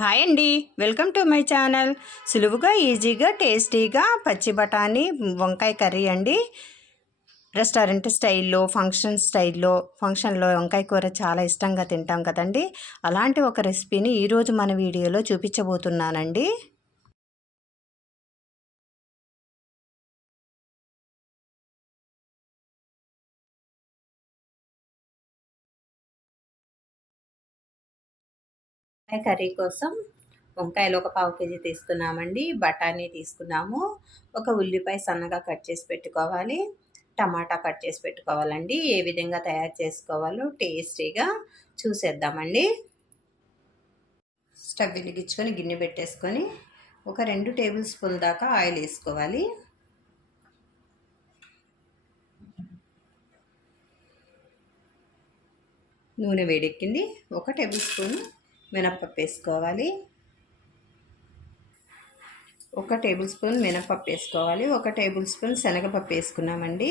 Hi అండి. Welcome to my channel. సులువుగా ఈజీగా టేస్టీగా పచ్చి బఠానీ వంకాయ కర్రీ అండి. రెస్టారెంట్ స్టైల్లో ఫంక్షన్ స్టైల్లో ఫంక్షన్లో వంకాయ కూర చాలా ఇష్టంగా తింటాం కదండి. అలాంటి ఒక రెసిపీని ఈరోజు మన వీడియోలో చూపించబోతున్నానండి. వంకాయ కర్రీ కోసం వంకాయలు ఒక పావు కేజీ తీసుకున్నామండి. బఠానీ తీసుకున్నాము. ఒక ఉల్లిపాయ సన్నగా కట్ చేసి పెట్టుకోవాలి. టమాటా కట్ చేసి పెట్టుకోవాలండి. ఏ విధంగా తయారు చేసుకోవాలో టేస్టీగా చూసేద్దామండి. స్టవ్ వెలిగించుకొని గిన్నె పెట్టేసుకొని ఒక రెండు టేబుల్ స్పూన్ దాకా ఆయిల్ వేసుకోవాలి. నూనె వేడెక్కింది. ఒక టేబుల్ స్పూన్ మినప్పప్పు వేసుకోవాలి. ఒక టేబుల్ స్పూన్ మినపప్పు వేసుకోవాలి. ఒక టేబుల్ స్పూన్ శనగపప్పు వేసుకున్నామండి.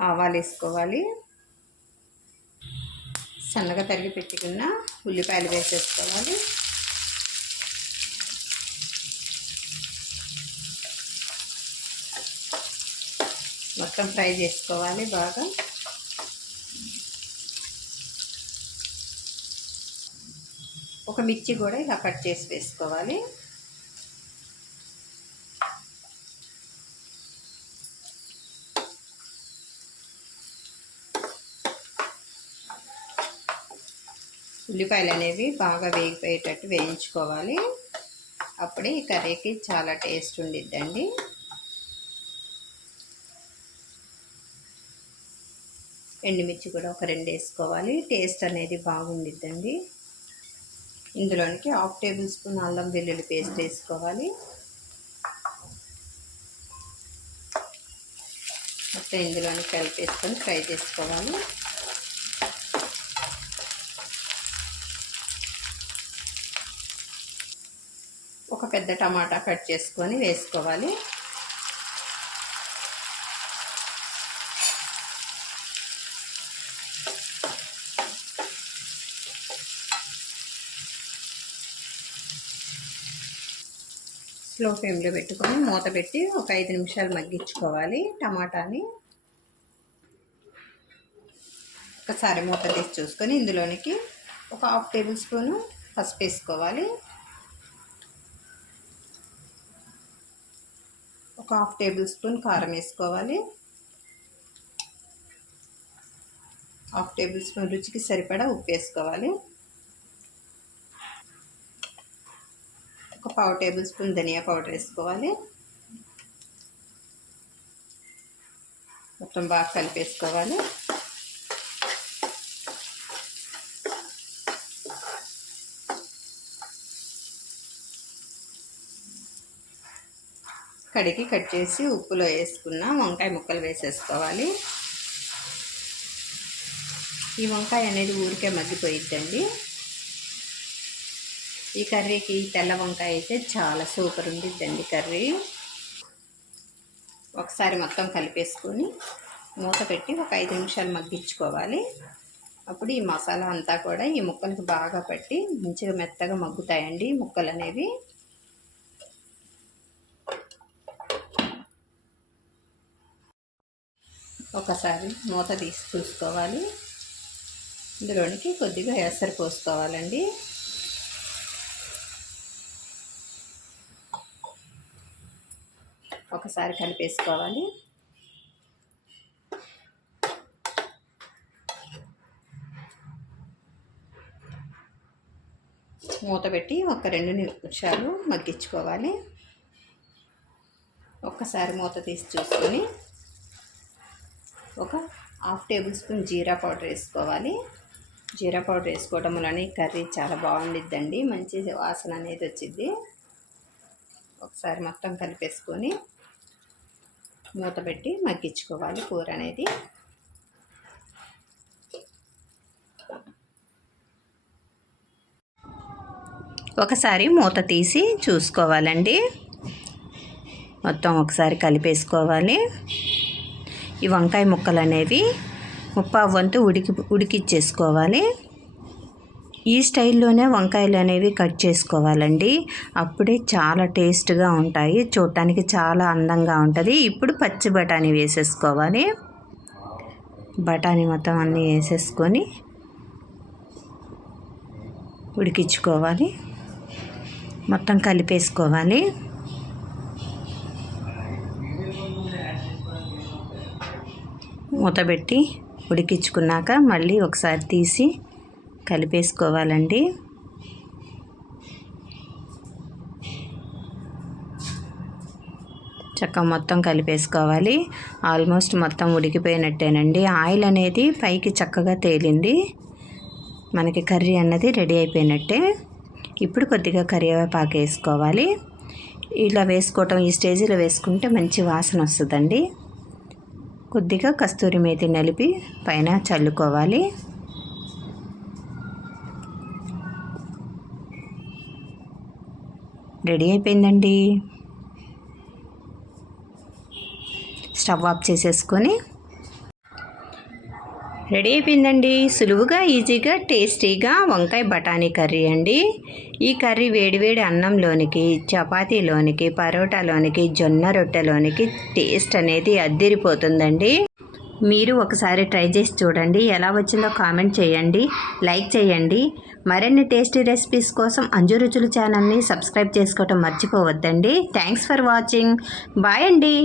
ఆవాలు వేసుకోవాలి. సన్నగా తరిగి పెట్టుకున్న ఉల్లిపాయలు వేసేసుకోవాలి. మొత్తం ఫ్రై చేసుకోవాలి బాగా. ఒక మిర్చి కూడా ఇలా కట్ చేసి వేసుకోవాలి. ఉల్లిపాయలు అనేవి బాగా వేగిపోయేటట్టు వేయించుకోవాలి. అప్పుడే ఈ కర్రీకి చాలా టేస్ట్ ఉండిద్దండి. ఎండుమిర్చి కూడా ఒక రెండు వేసుకోవాలి. టేస్ట్ అనేది బాగుండిద్దండి. ఇందులోనికి హాఫ్ టేబుల్ స్పూన్ అల్లం వెల్లుల్లి పేస్ట్ వేసుకోవాలి. మొత్తం ఇందులోని కలిపేసుకొని ఫ్రై చేసుకోవాలి. ఒక పెద్ద టమాటా కట్ చేసుకొని వేసుకోవాలి. స్లో ఫ్లేమ్లో పెట్టుకొని మూత పెట్టి ఒక ఐదు నిమిషాలు మగ్గించుకోవాలి టమాటాని. ఒకసారి మూత తీసి చూసుకొని ఇందులోనికి ఒక హాఫ్ టేబుల్ స్పూను పసుపు వేసుకోవాలి. ఒక హాఫ్ టేబుల్ స్పూన్ కారం వేసుకోవాలి. హాఫ్ టేబుల్ స్పూన్ రుచికి సరిపడా ఉప్పు వేసుకోవాలి. ఒక పావు టేబుల్ స్పూన్ ధనియా పౌడర్ వేసుకోవాలి. మొత్తం బాగా కలిపేసుకోవాలి. కడిగి కట్ చేసి ఉప్పులో వేసుకున్న వంకాయ ముక్కలు వేసేసుకోవాలి. ఈ వంకాయ అనేది ఊరికే మగ్గిపోయిద్దండి. ఈ కర్రీకి తెల్ల వంకాయ అయితే చాలా సూపర్ ఉండిద్దండి కర్రీ. ఒకసారి మొత్తం కలిపేసుకొని మూత పెట్టి ఒక ఐదు నిమిషాలు మగ్గించుకోవాలి. అప్పుడు ఈ మసాలా అంతా కూడా ఈ ముక్కలకు బాగా పట్టి మంచిగా మెత్తగా మగ్గుతాయండి ముక్కలు అనేవి. ఒకసారి మూత తీసి చూసుకోవాలి. ఇందులోనికి కొద్దిగా ఎసరు పోసుకోవాలండి. ఒకసారి కలిపేసుకోవాలి. మూత పెట్టి ఒక రెండు నిమిషాలు మగ్గించుకోవాలి. ఒక్కసారి మూత తీసి చూసుకొని ఒక హాఫ్ టేబుల్ స్పూన్ జీరా పౌడర్ వేసుకోవాలి. జీరా పౌడర్ వేసుకోవడం వలన కర్రీ చాలా బాగుండిద్దండి. మంచి వాసన అనేది వచ్చింది ఒకసారి మొత్తం కలిపేసుకొని మూత పెట్టి మగ్గించుకోవాలి కూర అనేది. ఒకసారి మూత తీసి చూసుకోవాలండి. మొత్తం ఒకసారి కలిపేసుకోవాలి. ఈ వంకాయ ముక్కలు అనేవి ముప్పావు వంతు ఉడికి ఉడికిచ్చేసుకోవాలి. ఈ స్టైల్లోనే వంకాయలు అనేవి కట్ చేసుకోవాలండి. అప్పుడే చాలా టేస్ట్గా ఉంటాయి. చూడటానికి చాలా అందంగా ఉంటుంది. ఇప్పుడు పచ్చి బఠానీ వేసేసుకోవాలి. బఠానీ మొత్తం అన్నీ వేసేసుకొని ఉడికించుకోవాలి. మొత్తం కలిపేసుకోవాలి. మూత పెట్టి ఉడికించుకున్నాక మళ్ళీ ఒకసారి తీసి కలిపేసుకోవాలండి. చక్క మొత్తం కలిపేసుకోవాలి. ఆల్మోస్ట్ మొత్తం ఉడికిపోయినట్టేనండి. ఆయిల్ అనేది పైకి చక్కగా తేలింది. మనకి కర్రీ అన్నది రెడీ అయిపోయినట్టే. ఇప్పుడు కొద్దిగా కరివేపాకు వేసుకోవాలి. ఇలా వేసుకోవటం ఈ స్టేజీలో వేసుకుంటే మంచి వాసన వస్తుందండి. కొద్దిగా కస్తూరి మేతి నలిపి పైన చల్లుకోవాలి. రెడీ అయిపోయిందండి. స్టవ్ ఆఫ్ చేసేసుకొని రెడీ అయిపోయిందండి. సులువుగా ఈజీగా టేస్టీగా వంకాయ బఠానీ కర్రీ అండి. ఈ కర్రీ వేడివేడి అన్నంలోనికి చపాతీలోనికి పరోటాలోనికి జొన్న రొట్టెలోనికి టేస్ట్ అనేది అద్దిరిపోతుందండి. మీరు ఒకసారి ట్రై చేసి చూడండి. ఎలా వచ్చిందో కామెంట్ చేయండి. లైక్ చేయండి. మరిన్ని టేస్టీ రెసిపీస్ కోసం అంజు రుచులు ఛానల్ని సబ్స్క్రైబ్ చేసుకోవటం మర్చిపోవద్దండి. Thanks for watching. బాయ్ అండి.